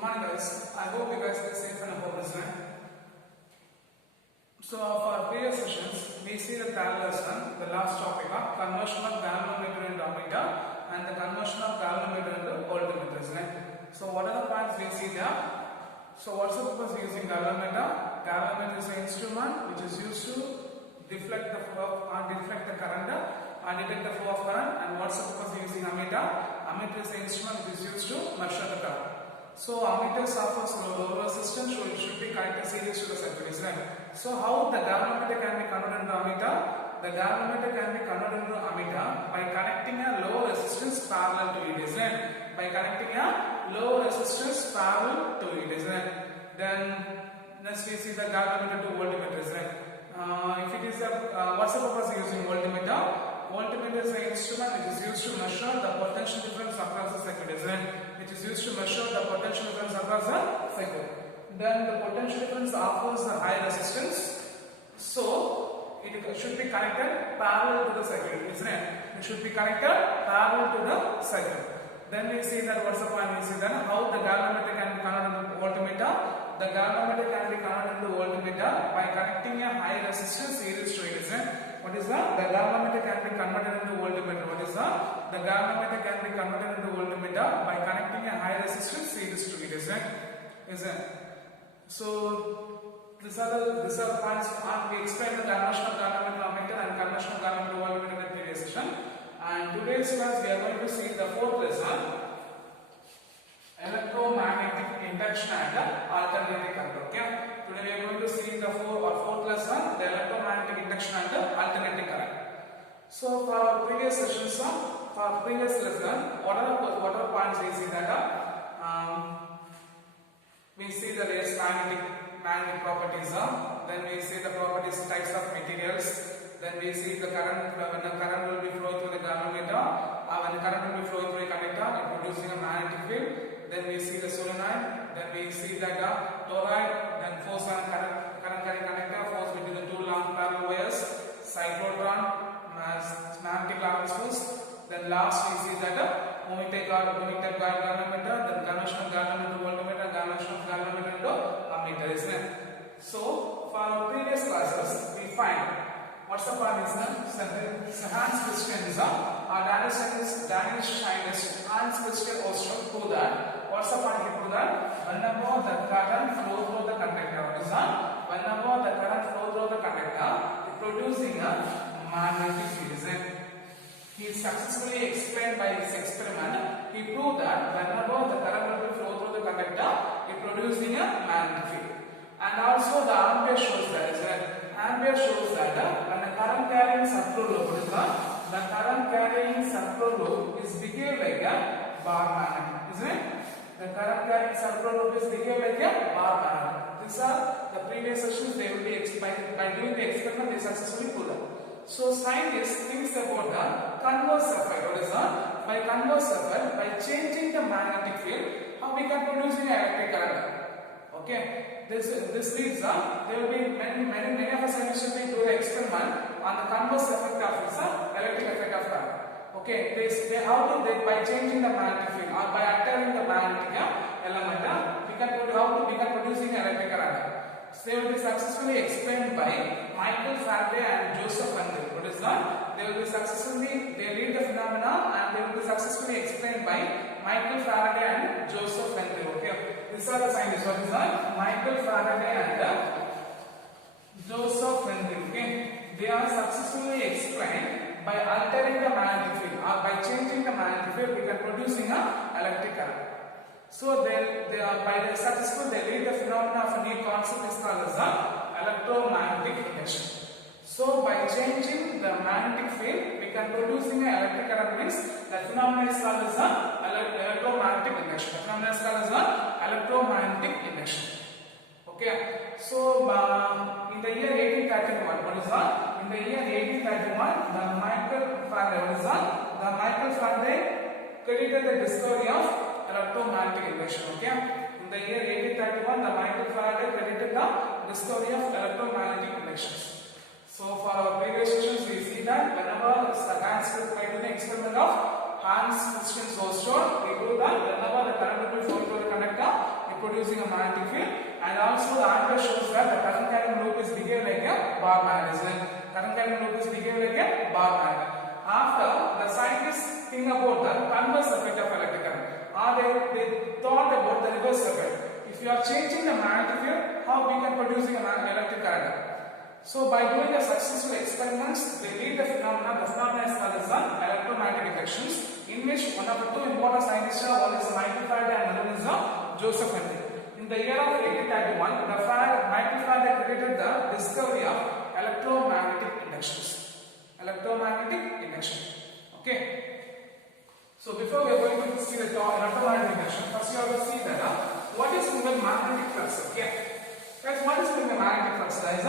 morning guys, I hope you guys are safe and home listening. So for previous sessions, we see the third lesson, the last topic of conversion of galvanometer into ammeter and the conversion of galvanometer into voltmeter, isn't it? So what are the points we see there? So what's the purpose of using galvanometer? Galvanometer is an instrument which is used to deflect the flow or deflect the current and detect the flow of current. And what's the purpose of using ammeter? Ammeter is an instrument which is used to measure the current. So ammeter suffers low resistance, so it should be connected series to the circuit, isn't it? So how the galvanometer can be converted into ammeter? The galvanometer can be converted into ammeter by connecting a low resistance parallel to it, isn't it? By connecting a low resistance parallel to it, isn't it? Then next we see the galvanometer to voltmeter, isn't it? If it is a what's the purpose of using voltmeter? Voltmeter is an instrument which is used to measure the potential difference across the circuit, isn't it? Which is used to measure the potential difference across the circuit. Then the potential difference offers a high resistance, so it should be connected parallel to the circuit, isn't it? It should be connected parallel to the circuit. Then we see that what's the point? We see that how the galvanometer can be converted into voltmeter. The galvanometer can be converted into voltmeter by connecting a high resistance series to it, isn't it? What is that? The galvanometer can be converted into voltmeter. What is that? The galvanometer can be converted into voltmeter by connecting a high resistance series to it, isn't it? Isn't it? So these are the points. We explained the conversion of galvanometer to ammeter and conversion of galvanometer to voltmeter in the previous session. And today's class we are going to see the fourth lesson, electromagnetic induction and alternating current. Okay. Today we are going to see the fourth lesson, the electromagnetic induction and alternating current. So for our previous sessions, for our previous lesson, what are points we see that? We see the various magnetic properties. Then we see the properties, types of materials. Then we see the current, when the current will be flowing through the galvanometer, when the current will be flowing through a conductor, producing a magnetic field. Then we see the solenoid. Then we see that toroid. Then force on current carrying conductor, force between the two long parallel wires, cyclotron, magnetic lawrence force. Then last we see that ohmmeter galvanometer, then conversion of galvanometer to voltmeter, conversion of galvanometer to ammeter, isn't it? So for our previous classes, we find what's the point is Hans Christian is our Danish scientist Hans Christian Ørsted proved that. What's the point? He proved that whenever the current flow through the conductor, is whenever the current flow through the conductor, it producing a magnetic field, isn't it? He successfully explained by his experiment. He proved that whenever the current will flow through the conductor, it producing a magnetic field. And also the Ampere shows that, is that Ampere shows that when the current carrying circular loop, the current carrying circular loop is behave like a bar magnet, isn't it? The current carrying circular loop is behave like a bar magnet. These are the previous sessions. They will be by doing the experiment, they successfully prove that. So scientists thinks about the converse effect. What is that? By converse effect, by changing the magnetic field, how we can produce an electric current. Okay. This leads there will be many of us initially do the experiment on the converse effect of electric effect of current. Okay, by changing the magnetic field or by altering the magnetic element, we can producing electric current. So they will be successfully explained by Michael Faraday and Joseph Henry. What is that? They read the phenomena and they will be successfully explained by Michael Faraday and Joseph Henry. Okay. These are the scientists. What is that? Michael Faraday and Joseph Henry. Okay. They are successfully explained by altering the magnetic field or by changing the magnetic field, we can producing a electric current. So they lead the phenomena of a new concept is called as electromagnetic induction. So by changing the magnetic field, we can producing an electric current, means that phenomenon is called as electromagnetic induction. The phenomenon is called as electromagnetic induction. Okay. So in the year 1831, what is that? In the year 1831, the Michael Faraday credited the discovery of electromagnetic induction. Okay. In the year 1831, the Michael Faraday credited the discovery of electromagnetic inductions. So for our previous sessions, we see that whenever Hans tried the experiment of Hans Christian Ørsted, we do that whenever the current will flow through the conductor, it producing a magnetic field, and also the answer shows that the current carrying loop is behaved like a bar magnet. Current carrying loop is behaved like a bar magnet. After the scientists think about the converse effect of electric current, they thought about the reverse effect. If you are changing the magnetic field, how we can producing a electric current? So by doing the successful experiments, they lead the phenomenon. The phenomenon is called as electromagnetic inductions, in which one of the two important scientists, one is Michael Faraday and another is Joseph Henry. In the year of 1831, Michael Faraday created the discovery of electromagnetic inductions. Electromagnetic induction. Okay. So before we are going to see the electromagnetic induction, first you have to see that what is the magnetic flux. Okay. Guys, what is the magnetic flux, guys?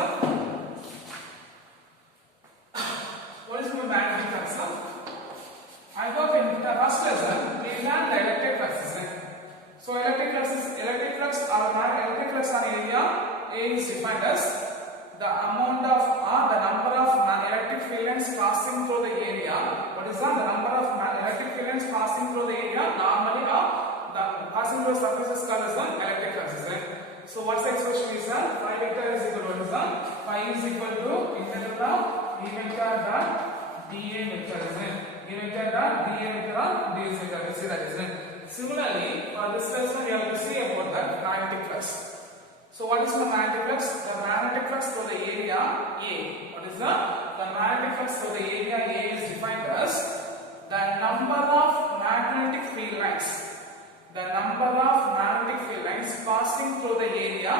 What is the magnetic flux? I thought in the first lesson we learned the electric flux. So electric flux on area A is defined as the amount of the number of electric field lines passing through the area. What is that? The number of electric field lines passing through the area normally the passing through surface is called as electric flux. So what's the expression is that phi vector is equal to what is that? Phi is equal to integral of E vector dot dA vector, isn't it? E vector dot dA vector on dS vector. We see that, isn't it? Similarly, for this lesson we have to see about the magnetic flux. So what is the magnetic flux? The magnetic flux for the area A. What is the magnetic flux for the area A is defined as the number of magnetic field lines. The number of magnetic field lines passing through the area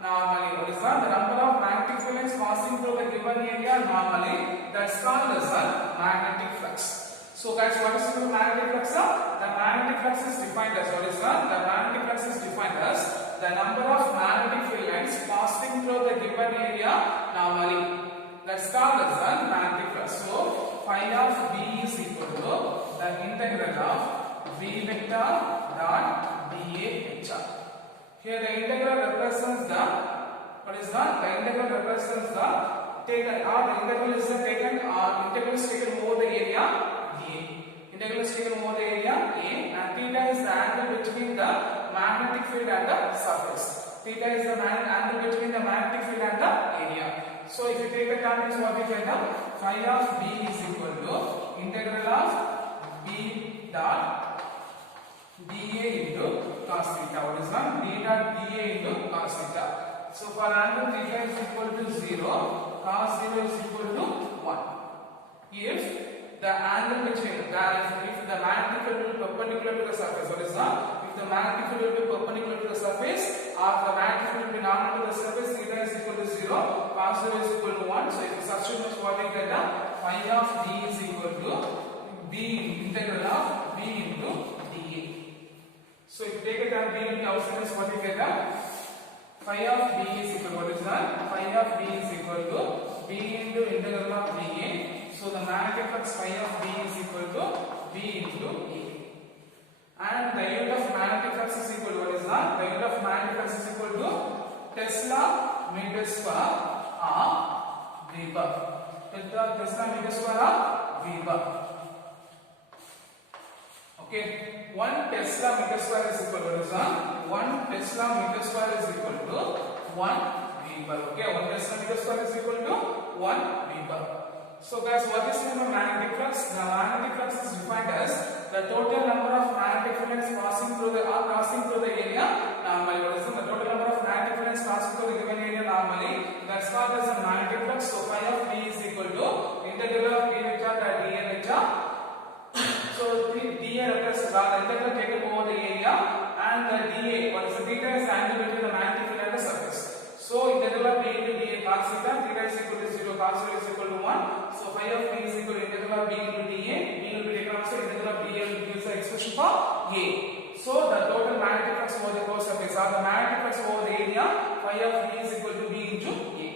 normally. What is that? The number of magnetic field lines passing through the given area normally. That's called as the magnetic flux. So guys, what is the magnetic flux? The magnetic flux is defined as what is that? The magnetic flux is defined as the number of magnetic field lines passing through the given area normally. That's called as the magnetic flux. So phi of B is equal to the integral of V vector dot dA vector. Here the integral represents the what is that? The integral represents the taken or the integral is taken integral is taken over the area A. Integral is taken over the area A, and theta is the angle between the magnetic field and the surface. Theta is the angle between the magnetic field and the area. So if you take the terms, what we get? Phi of B is equal to integral of B dot dA into cos theta. What is that? D dot dA into cos theta. So for angle theta is equal to 0, cos 0 is equal to 1. If the angle between if the magnetic field will be perpendicular to the surface, what is that? If the magnetic field will be perpendicular to the surface, or the magnetic field will be normal to the surface, theta is equal to 0, cos 0 is equal to 1. So if you substitute what we get, phi of D is equal to B integral of B into dA. So if you take it down B into outside, what we get? Phi of B is equal to what is that? Phi of B is equal to B into integral of dA. So the magnetic flux phi of B is equal to B into A. And the unit of magnetic flux is equal to what is that? The unit of magnetic flux is equal to Tesla meter square or Weber. Tesla meter square or Weber. Okay. 1 Tesla meter square is equal to what is that? 1 Tesla meter square is equal to 1 Weber. Okay. 1 Tesla meter square is equal to 1 Weber. So guys, what is the magnetic flux? The magnetic flux is defined as the total number of magnetic field lines passing through the area normally. What is the total number of magnetic field lines passing through the given area normally? That's called as the magnetic flux. So phi of B is equal to integral of B vector dot dA vector. So dA represents the integral taken over the area, and the dA, what is the theta, is the angle between the magnetic field and the surface. So integral of B into dA cos theta, theta is equal to 0, cos 0 is equal to 1. So phi of B is equal to integral of B into dA. B will be taken also, integral of dA will give the expression for A. So the total magnetic flux over the core surface, or the magnetic flux over the area, phi of B is equal to B into A.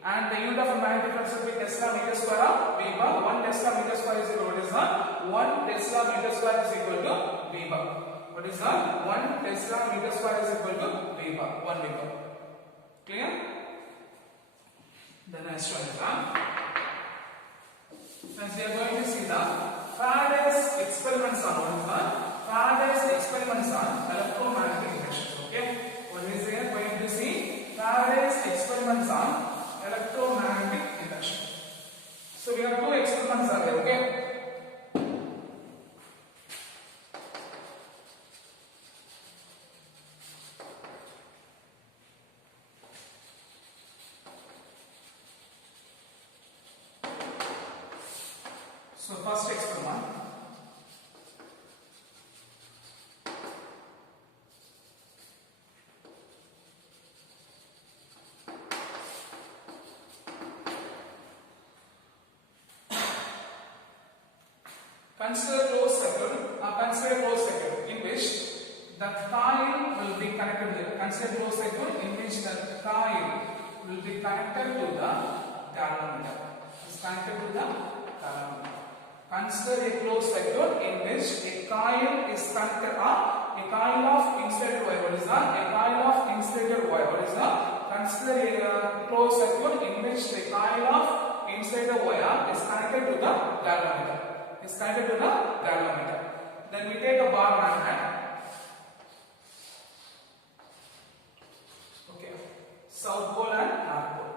And the unit of magnetic flux will be Tesla meter square or Weber. 1 Tesla meter square is equal to what is that? 1 Tesla meter square is equal to Weber. What is that? 1 Tesla meter square is equal to Weber. 1 Weber. Clear? The next one is Since we are going to see the Faraday's experiments on what is that? Faraday's experiments on electromagnetic induction. Okay, what is we are going to see Faraday's experiments on electromagnetic induction. So we have two experiments are there. Okay. So first experiment. Consider a closed circuit in which the coil will be connected. Consider closed circuit in which the coil will be connected to the galvanometer. Is connected to the galvanometer. Consider a closed circuit in which a coil is connected. A coil of insulated wire. What is that? A coil of insulated wire. What is that? Consider a closed circuit in which the coil of insulated wire is connected to the galvanometer. Is connected to the galvanometer. Then we take a bar magnet. Okay. South pole and north pole.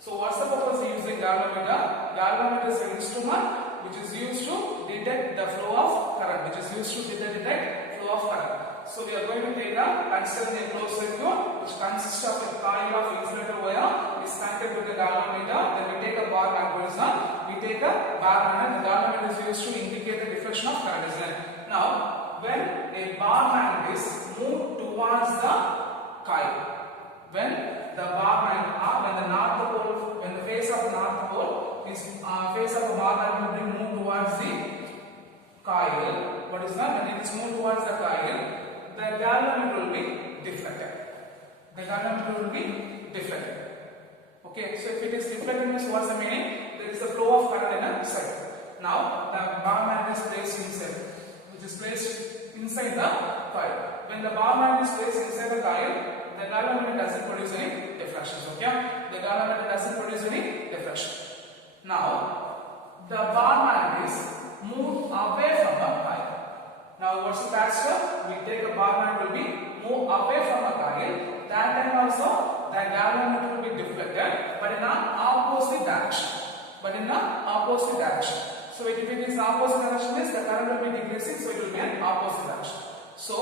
So what's the purpose of using galvanometer? Galvanometer is an instrument which is used to detect the flow of current. Flow of current. So we are going to take consider a closed circuit which consists of a coil of insulated wire is connected to the galvanometer. Then we take a bar magnet. We take a bar magnet. The galvanometer is used to indicate the deflection of current. Now, when a bar magnet is moved towards the coil, when the bar magnet, when the north pole, when the face of the north pole is face of the bar magnet will be moved towards the coil. What is that? When it is moved towards the coil, the galvanometer will be deflected. Okay, so if it is deflected, means what's the meaning? There is a flow of current in a circuit. Now the bar magnet is placed inside, which is placed inside the coil. When the bar magnet is placed inside the coil, the galvanometer doesn't produce any deflections. Okay, the galvanometer doesn't produce any deflection. Now the bar magnet is moved away from the coil. Now what's the faster? We take a bar magnet will be moved away from the coil. That time also the galvanometer will be deflected, but in an opposite direction. So if it is opposite direction, means the current will be decreasing, so it will be an opposite direction. So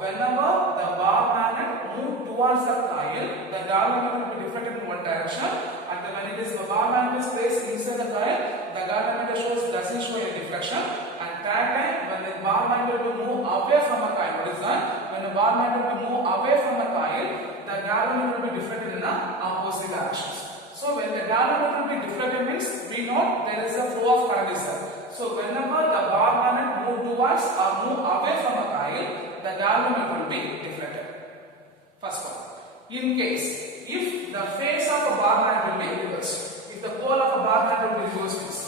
whenever the bar magnet moves towards the coil, the galvanometer will be deflected in one direction, and then when it is the bar magnet is placed inside the coil, the galvanometer doesn't show any deflection. And that time when the bar magnet will move away from the coil, what is that? When the bar magnet will move away from the coil, the galvanometer will be deflected in the opposite directions. So when the galvanometer will be deflected, means we know there is a flow of current is there. So whenever the bar magnet move towards or move away from the coil, the galvanometer will be deflected. First one. In case if the face of a bar magnet will be reversed, if the pole of a bar magnet will be reversed, means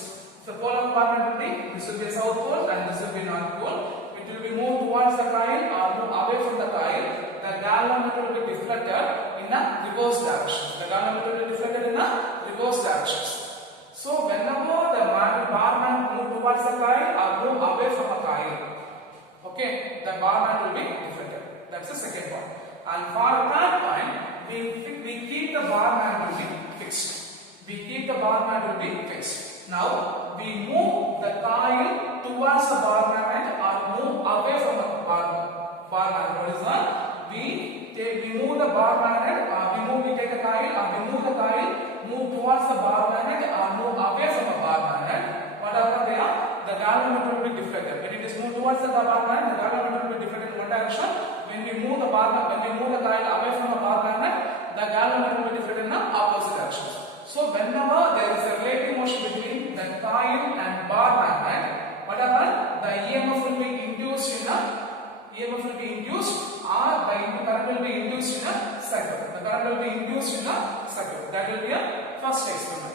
the pole of a bar magnet will be, this will be south pole and this will be north pole. It will be moved towards the coil or move away from the coil. The galvanometer will be deflected in a reverse direction. So whenever the bar magnet move towards the coil or move away from the coil, okay, the bar magnet will be deflected. That's the second point. And for that point, we keep the bar magnet will be fixed. Now we move the coil towards the bar magnet or move away from the bar magnet. What is that? We move the bar magnet, we take a coil, move the coil, move towards the bar magnet or move away from the bar magnet. What happens there? The galvanometer will be deflected. When it is moved towards the bar magnet, the galvanometer will be deflected in one direction. When we move the coil away from the bar magnet, the galvanometer will be deflected in the opposite direction. So whenever there is a relative motion between the coil and bar magnet, what happens? The EMF will be induced or the current will be induced in a circuit. That will be a first experiment.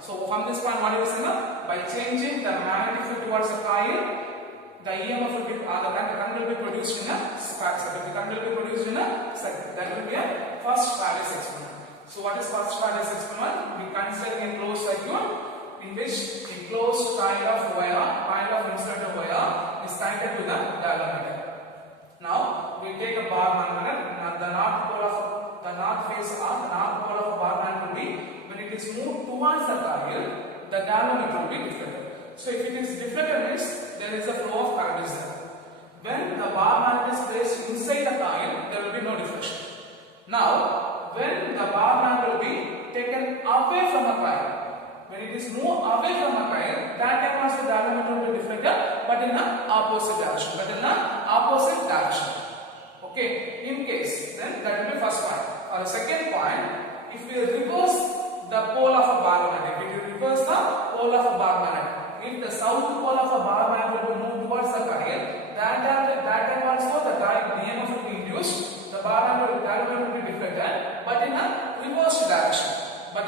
So from this point, what do you see? By changing the magnetic field towards the coil, the EMF will be, the current will be produced in a circuit. That will be a first Faraday's experiment. So what is first Faraday's experiment? We consider a closed circuit in which a closed coil of insulated wire is connected to the galvanometer. Now phase or the north pole of a bar band will be, when it is moved towards the coil, the galvanometer will be deflected. So if it is deflected means there is a flow of current is there. When the bar band is placed inside the coil, there will be no deflection. Now, when the bar band will be taken away from a coil, when it is moved away from a coil, that time also the galvanometer will be deflected, but in the opposite direction. Okay, in case, then that will be first point. For the second point, if we reverse the pole of a bar magnet, if the south pole of a bar magnet will be moved towards the coil, that time also the EMF will be induced, the bar magnet will be deflected, but in a reverse direction. For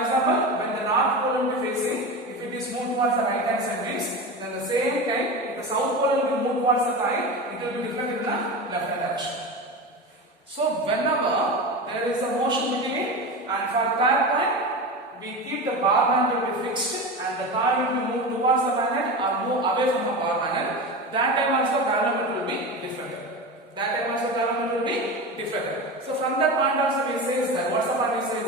example, when the north pole will be facing, if it is moved towards the right hand side means, then the same time, if the south pole will be moved towards the coil, it will be deflected in the left hand direction. So whenever there is a motion between, and for that point, we keep the bar magnet will be fixed and the coil will be moved towards the magnet or move away from the bar magnet, that time also galvanometer will be deflected. So from that point also we say that, what's the point we say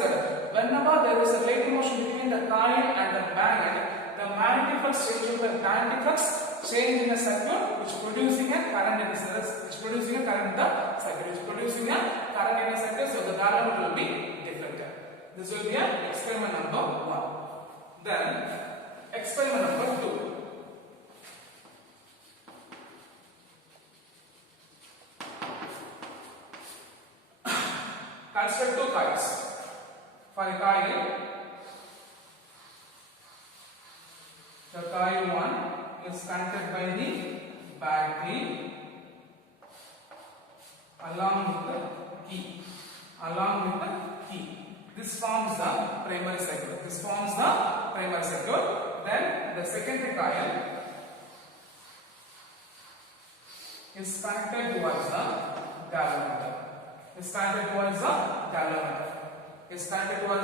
that whenever there is a relative motion between the coil and the magnet, the magnetic flux change in a circuit which producing a current in the circuit, so the galvanometer will be deflected. This will be experiment number 1. Then experiment number 2. Construct 2 coils. For a coil, the coil 1 is connected by the battery along with the key. This forms the primary circuit. Then the secondary coil is connected towards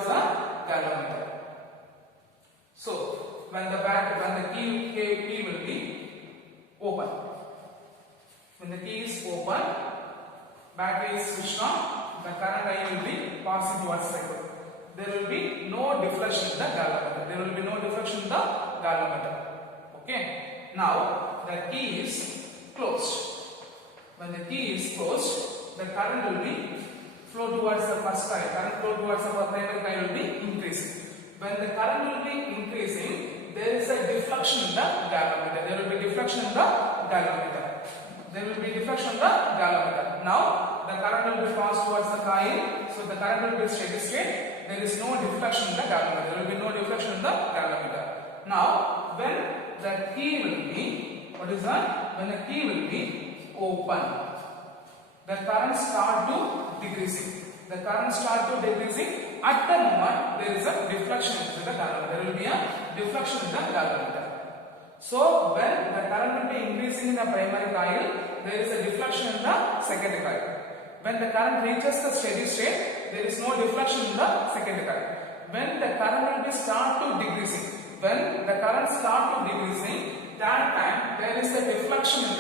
the galvanometer. So when the key will be open, when the key is open, battery is switched on, the current I will be passing towards the circuit. There will be no deflection in the galvanometer. Okay. Now the key is closed. When the key is closed, the current will be flow towards the first coil. Primary coil will be increasing. When the current will be increasing, there is a deflection in the galvanometer. Now the current will be passed towards the coil, so the current will be steady state. There is no deflection in the galvanometer. Now when the key will be open, the current start to decreasing. At the moment there is a deflection in the galvanometer. So when the current will be increasing in the primary coil, there is a deflection in the secondary coil. When the current reaches the steady state, there is no deflection in the secondary coil. When the current will be start to decreasing, that time there is a deflection in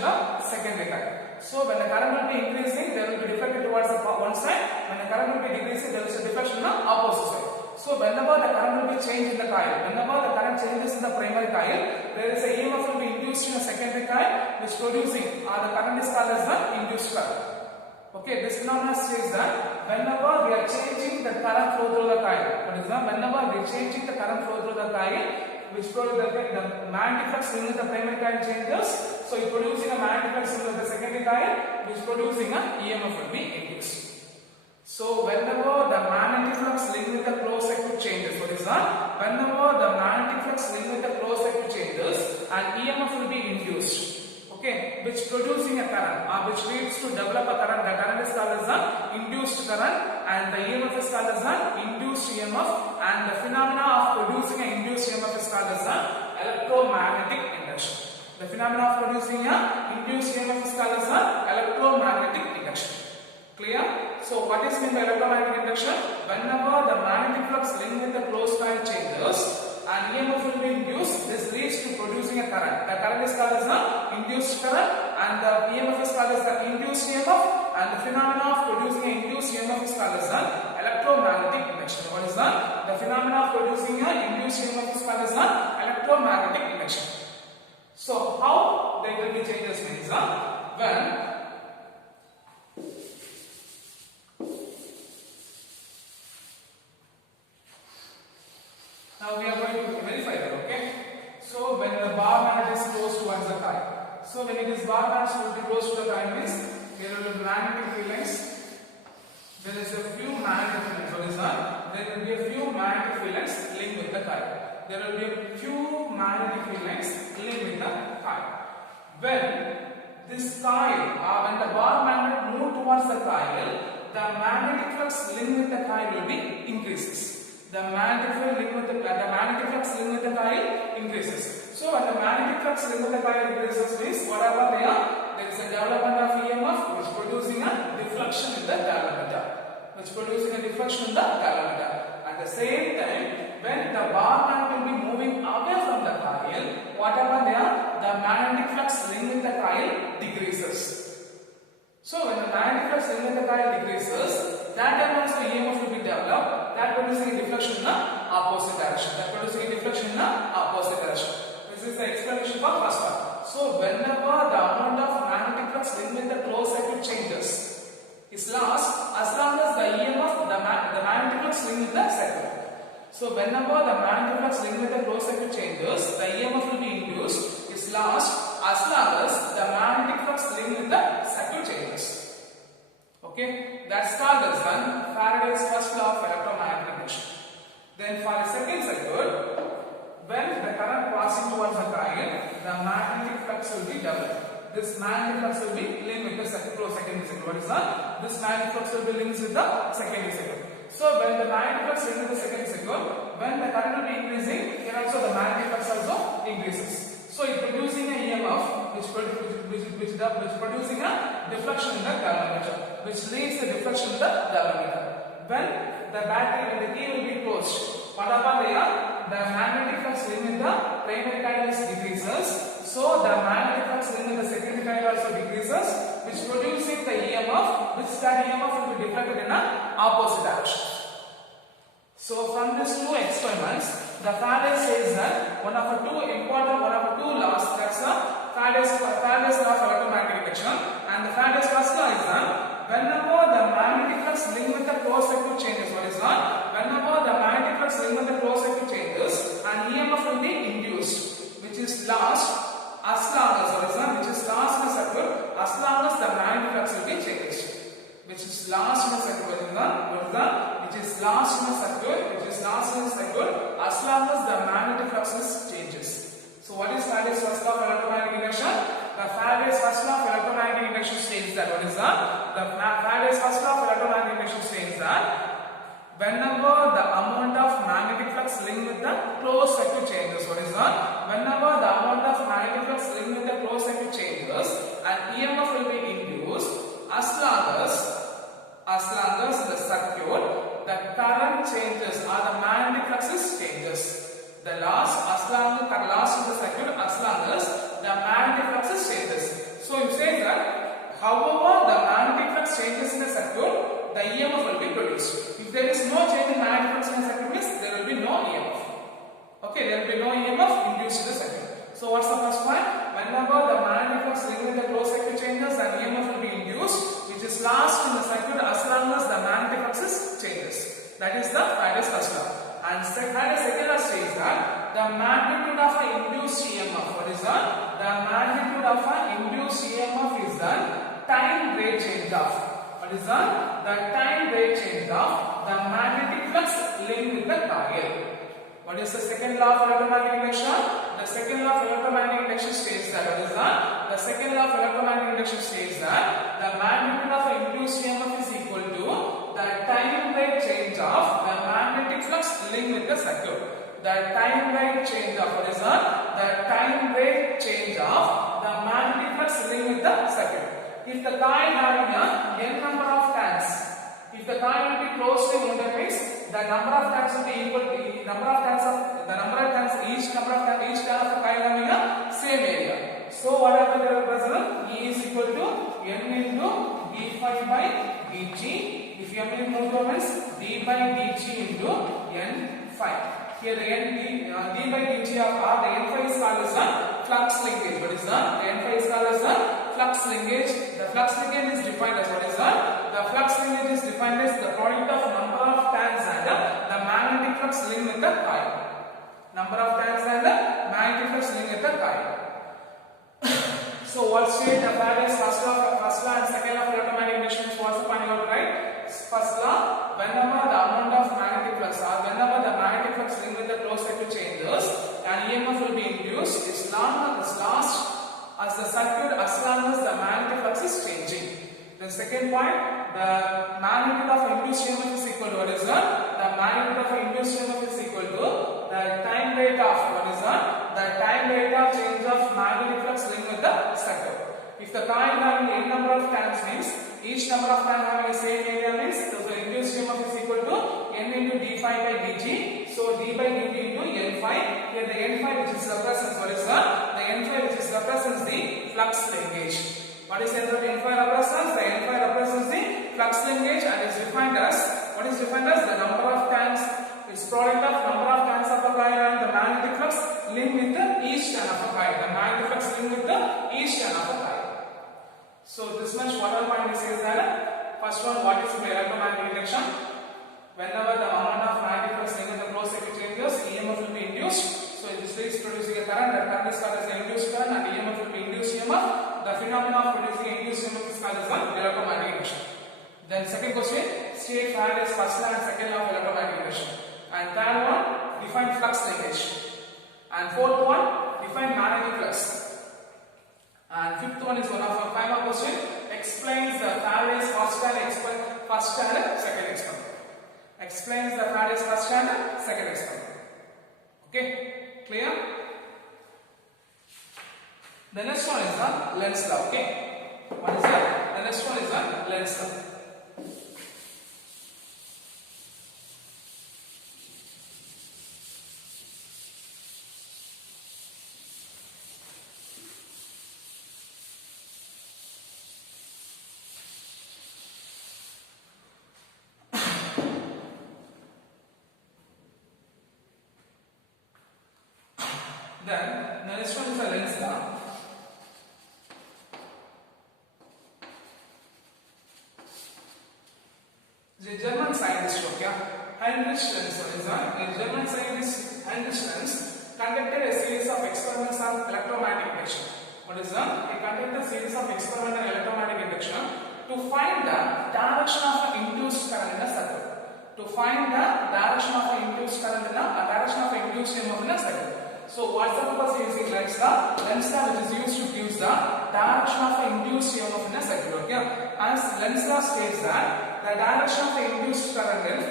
the secondary coil. So when the current will be increasing, there will be deflected towards the one side. When the current will be decreasing, there is a deflection in the opposite side. So whenever the current will be changed in the coil, whenever the current changes in the primary coil, there is a EMF will be induced in the secondary coil, which producing the current is called as the induced current. Okay, this phenomenon says that whenever we are changing the current flow through the coil, which produces the magnetic flux in the primary coil changes, so it producing a magnetic flux in the secondary coil, which producing a EMF will be induced. So whenever the magnetic flux linked with the closed circuit changes, an EMF will be induced, okay, which producing a current, which leads to develop a current. The current is called as an induced current, and the EMF is called as an induced EMF, and the phenomena of producing an induced EMF is called as an electromagnetic induction. The phenomena of producing an induced EMF is called as an electromagnetic induction. Clear? So what is meant by electromagnetic induction? Whenever the magnetic flux linked with the closed coil changes, an EMF will be induced. This leads to producing a current. The current is called as an induced current, and the EMF is called as the induced EMF, and the phenomena of producing an induced EMF is called as an electromagnetic induction. What is that? The phenomena of producing an induced EMF is called as an electromagnetic induction. So how there will be changes means when now we are going to verify that, okay? So when the bar band is close towards the coil, so when it is bar band will be close to the coil means there will be magnetic field lines. There is a few magnetic field lines. What is that? There will be a few magnetic field lines linked with the coil. There will be a few magnetic field lines linked with the coil. When this coil, when the bar magnet move towards the coil, the magnetic flux linked with the coil will be increases. The magnetic flux linked with the coil increases. So when the magnetic flux linked with the coil increases means what happens there is a development of EMF which producing a deflection in the galvanometer. At the same time, when the bar magnet will be moving away from the coil, what happens there? The magnetic flux linked with the coil decreases. So when the magnetic flux linked with the coil decreases, that time also EMF will be developed, that producing a deflection in the opposite direction. This is the explanation for first one. So whenever the amount of magnetic flux linked with the closed circuit changes is lost, as long as the EMF, the magnetic flux linked with the circuit. So whenever the magnetic flux linked with the closed circuit changes, the EMF will be induced is lost as long as the magnetic flux linked with the circuit changes. Okay, that's called as Faraday's first law of electromagnetic induction. Then for the second circuit, when the current passing towards the coil, the magnetic flux will be developed. This magnetic flux will be linked with the secondary circuit. What is that? This magnetic flux will be linked with the secondary circuit. So when the magnetic flux linked with the secondary circuit, when the current will be increasing, here also the magnetic flux also increases. So it producing a EMF which producing a deflection in the galvanometer, which leads the deflection in the galvanometer. When the battery, when the key will be closed, what happens there? The magnetic flux linked with the primary coil decreases. So the magnetic flux linked with the secondary coil also decreases, which producing the EMF, which that EMF will be deflected in an opposite direction. So from these two experiments, the Faraday says that one of the two laws, that's the Faraday's law of electromagnetic induction, and the Faraday's first law is that whenever the magnetic flux linked with the closed circuit changes, what is that? Whenever the magnetic flux linked with the closed circuit changes, an EMF will be induced, which is lost as long as, which is lost in the circuit as long as the magnetic flux will be changed. Which is lost in the circuit, which is lost in the circuit as long as the magnetic flux changes. So what is Faraday's first law of electromagnetic induction? The Faraday's first law of electromagnetic induction states that Faraday's first law of electromagnetic induction states that whenever the amount of magnetic flux linked with the closed circuit changes, whenever the amount of magnetic flux linked with the closed circuit changes, an EMF will be induced as long as the circuit, the current changes or the magnetic fluxes changes. The loss in the circuit as long as the magnetic fluxes changes. So you say that however the magnetic flux changes in the circuit, the EMF will be produced. If there is no change in magnetic flux in the circuit means there will be no EMF. Okay, there will be no EMF induced in the circuit. So what's the first point? Whenever the magnetic flux linked with the closed circuit changes, an EMF will be induced, which is lost in the circuit as long as the magnetic fluxes changes. That is the Faraday's first law. And Faraday's second law says that the magnitude of an induced EMF, what is that? The magnitude of an induced EMF is the time rate change of. What is that? The time rate change of the magnetic flux linked with the coil. What is the second law of electromagnetic induction? The second law of electromagnetic induction states that, what is that? The second law of electromagnetic induction states that the magnitude of an induced EMF is equal to the time rate change of the magnetic flux linked with the circuit. The time rate change of, what is that? The time rate change of the magnetic flux linked with the circuit. If the coil having a n number of turns, if the coil will be closely wounded means the number of turns will be equal to each turn of the coil having a same area. So what happened to the president? E is equal to n into d phi by dt. If m is moved means d by dt into n phi. Here the d by dt of r, the n phi is called as the flux linkage. What is that? The n phi is called as the flux linkage. The flux linkage is defined as what is that? The flux linkage is defined as the product of number of turns and the magnetic flux linked with the coil. Number of turns and the magnetic flux linked with the coil. So what state the Faraday's first law and second law of electromagnetic induction is what's the point you have to write? First law, whenever the amount of magnetic flux or whenever the magnetic flux linked with the closed circuit changes, an EMF will be induced as long as the circuit as long as the magnetic flux is changing. The second point, the magnitude of induced EMF is equal to what is that? The magnitude of induced EMF is equal to the time rate of what is that? The time rate of change of magnetic flux linked with the circuit. If the coil having n number of turns means each number of turns having the same area means the induced EMF is equal to n into d phi by dt. So d by dt into n phi. Here the n phi which is represents what is that? The n phi which is represents the flux linkage. What is n phi represents? The n phi represents the flux linkage and is defined as what is defined as the number of turns. It's product of number of turns of a coil and the magnetic flux linked with the each turn of a coil. The magnetic flux linked with the each turn of a coil. So this much what our point is that first one, what is electromagnetic induction? Whenever the amount of magnetic flux linked with the closed circuit changes, EMF will be induced. So this is producing a current. That current is called as induced current and EMF will be induced EMF. The phenomenon of producing induced EMF is called as electromagnetic induction. Then second question, state Faraday's first law and second law of electromagnetic induction. And third one, define flux linkage. And fourth one, define magnetic flux. And fifth one is one of our final question, explains the Faraday's first and second experiment. Explains the Faraday's first and second experiment. Okay, clear? The next one is the Lenz law. Okay, what is that? The next one is the Lenz law. Then the next one is the Lenz law. The German scientist, Heinrich Lenz is a German scientist. Heinrich Lenz conducted a series of experiments on electromagnetic induction. What is that? He conducted a series of experiments on electromagnetic induction to find the direction of an induced current in a circuit. To find the direction of an induced current in a direction of an induced EMF in a circuit. So what's the purpose using Lenz law? Lenz law which is used to give the direction of an induced EMF in a circuit. Okay? As Lenz law states that the direction of the induced current is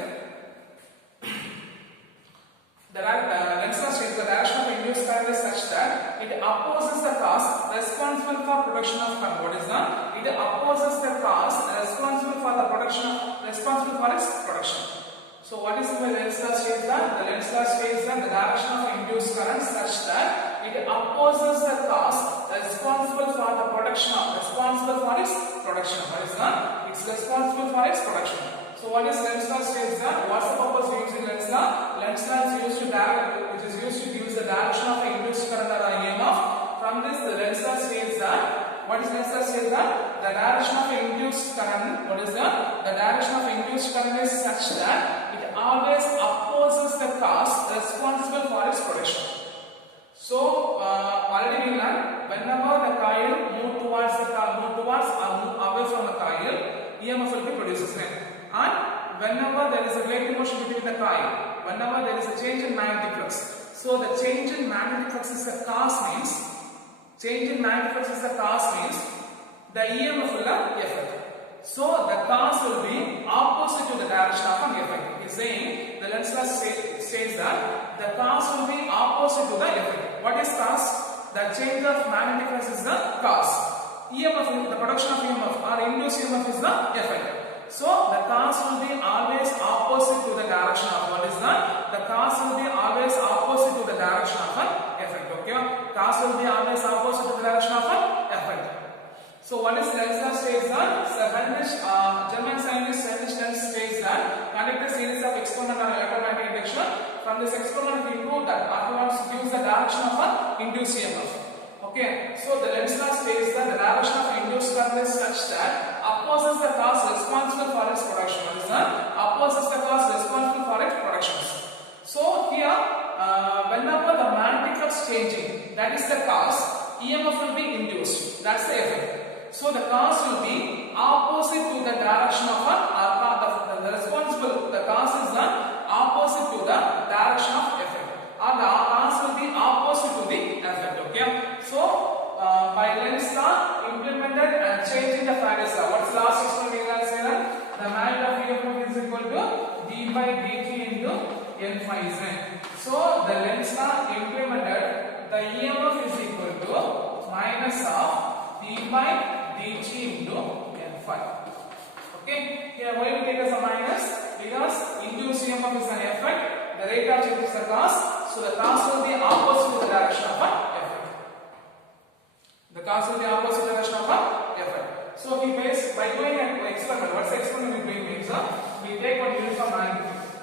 Lenz law states the direction of the induced current is such that it opposes the cause responsible for production of current. What is that? It opposes the cause responsible for its production. So what is the Lenz law states that? The Lenz law states that the direction of induced current such that it opposes the cause responsible for the production of What is that? It's responsible for its production. So what is Lenz law states that? What's the purpose of using Lenz law? Lenz law is used to give the direction of an induced current or EMF. From this, the Lenz law states that what is Lenz law states that the direction of an induced current. What is that? The direction of an induced current is such that it always opposes the cause responsible for its production. So already we learned whenever the coil move towards or move away from the coil, EMF will be produced. And whenever there is a relative motion between the coil, whenever there is a change in magnetic flux, so the change in magnetic flux is the cause means the EMF will have effect. So the cause will be opposite to the direction of an effect. He is saying the Lenz law states that the cause will be opposite to the effect. What is cause? The change of magnetic flux is the cause. EMF, the production of EMF or induced EMF is the effect. So the cause will be always opposite to the direction of what is that? The cause will be always opposite to the direction of an effect. Okay? Cause will be always opposite to the direction of So what is Lenz's states that German scientist Heinrich Lenz states that conduct a series of experiments on electromagnetic induction. From this experiment he proved that afterwards gives the direction of an induced EMF. Okay, so the Lenz law states that the direction of induced current is such that opposes the cause responsible for its production. What is that? Opposes the cause responsible for its production. So here, whenever the magnetic flux changing, that is the cause, EMF will be induced. That's the effect. So the cause will be opposite to the direction of the responsible. The cause is the opposite to the direction of effect, or the cause will be opposite to the effect. Okay. So by Lenz law implemented and changing the Faraday's law. What's the last experiment we can say that the magnitude of EMF is equal to d by dt into n phi z. So the Lenz law implemented the EMF is equal to minus of d by dt into n phi. Okay, here why we take as a minus? Because induced EMF is an effect, the rate of change is the cause, so the cause will be opposite to the direction of an effect. The cause will be opposite direction of an effect. So he based by doing an experiment. What's the experiment we doing means? We take one uniform magnetic field.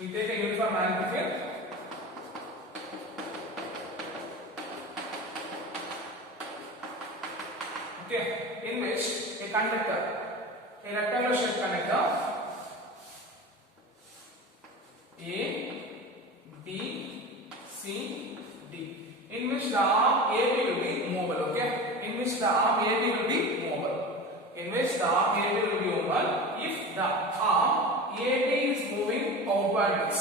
We take a uniform magnetic field. Okay, in which a conductor, a rectangular shaped conductor A, B, C, D, in which the arm AB will be movable. Okay, in which the arm AB will be movable. In which the arm AB will be movable if the arm AB is moving outwards.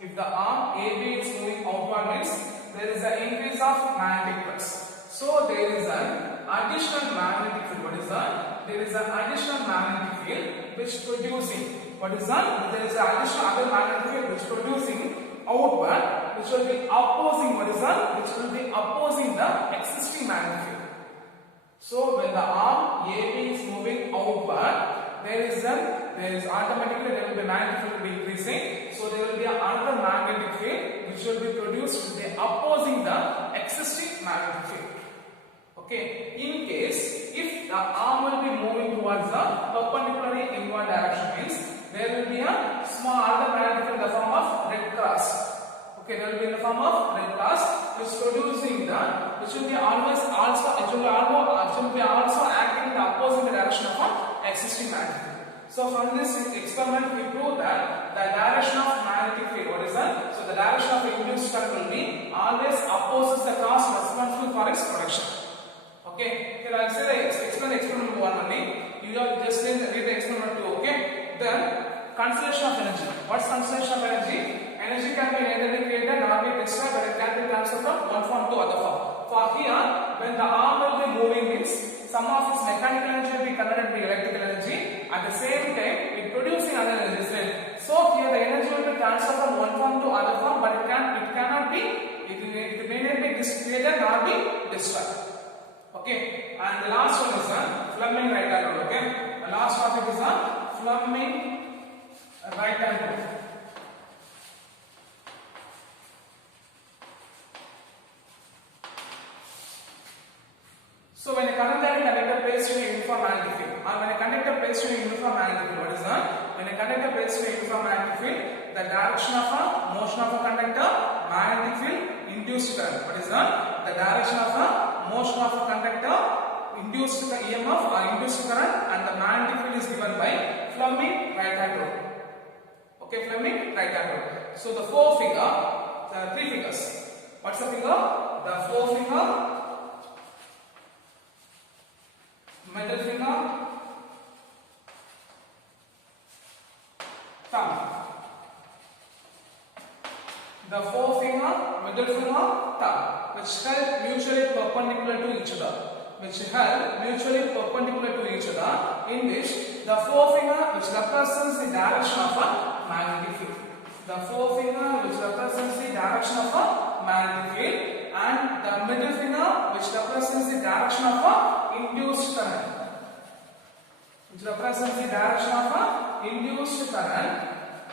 If the arm AB is moving outwards, there is an increase of magnetic flux. So there is an additional magnetic field. What is that? There is an additional magnetic field which producing. What is that? There is an additional other magnetic field which producing outward, which will be opposing. What is that? Which will be opposing the existing magnetic field. So when the arm AB is moving outward, there is automatically there will be magnetic field will be increasing. So there will be another magnetic field which will be produced will be opposing the existing magnetic field. Okay, in case if the arm will be moving towards the perpendicularly inward direction, means there will be a small other magnetic field in the form of red cross. Okay, there will be in the form of red cross which producing the which will be also acting in the opposite direction of an existing magnetic field. So from this experiment we prove that the direction of magnetic field, what is that? So the direction of induced current will be always opposes the cause responsible for its production. Okay, here I will say explain experiment 1 only. You have just read the experiment 2. Okay, then conservation of energy. What's conservation of energy? Energy can be neither created nor be destroyed, but it can be transferred from one form to other form. For here, when the arm will be moving, means some of its mechanical energy will be converted to electrical energy. At the same time, it producing other energy. So here the energy will be transferred from one form to other form, but it may not be created nor be destroyed. Okay, and the last one is Fleming right hand rule. Okay, the last topic is Fleming right hand rule. So when a conductor placed in a uniform magnetic field, or when a conductor placed in a uniform magnetic field, what is that? When a conductor placed in a uniform magnetic field, the direction of a motion of a conductor, magnetic field, induced current. What is that? The direction of a motion of a conductor, induced EMF or induced current, and the magnetic field is given by Fleming right hand rule. Okay, Fleming right hand rule. So the three figures. What's the figure? The forefinger, middle finger, thumb. The forefinger, middle finger, thumb, which held mutually perpendicular to each other. In which the forefinger, which represents the direction of a magnetic field. The forefinger, which represents the direction of a magnetic field, and the middle finger, which represents the direction of a induced current.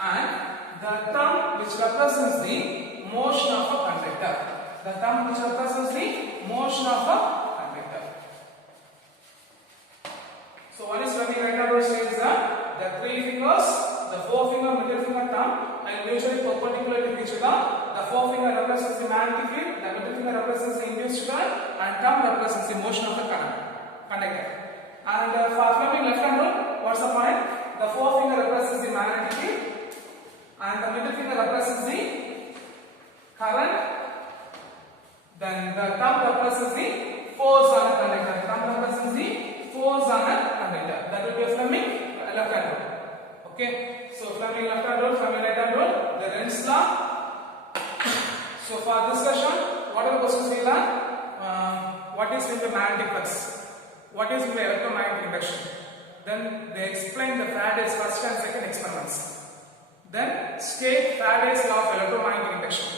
And the thumb, which represents the motion of a conductor. The three fingers, the forefinger, middle finger, thumb, are usually perpendicular to each other. The forefinger represents the magnetic field, the middle finger represents the induced current, and thumb represents the motion of the conductor. And for Fleming left-hand rule, what's the point? The forefinger represents the magnetic field, and the middle finger represents the current. Then the thumb represents the force on a conductor. Thumb represents the force on a conductor. That will be a Fleming left-hand rule. Okay. So Fleming left-hand rule, Fleming right-hand rule, the Lenz's law. So for this session, what are the questions we learn? What is the magnetic flux? What is the electromagnetic induction? Then they explain the Faraday's first and second experiments. Then state Faraday's law of electromagnetic induction.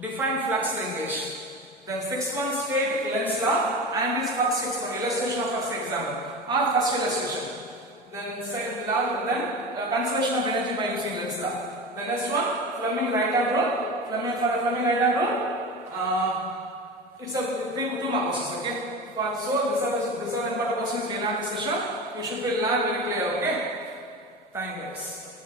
Define flux linkage. Then sixth one, state Lenz's law and this first sixth one, illustration of first example or first illustration. Then second law, then conservation of energy by using Lenz's law. The next one, Fleming right-hand rule. Fleming right-hand rule. It's a two mark questions. Okay. So these are the important questions we learned this session. You should be learned very clear. Okay. Thank you guys.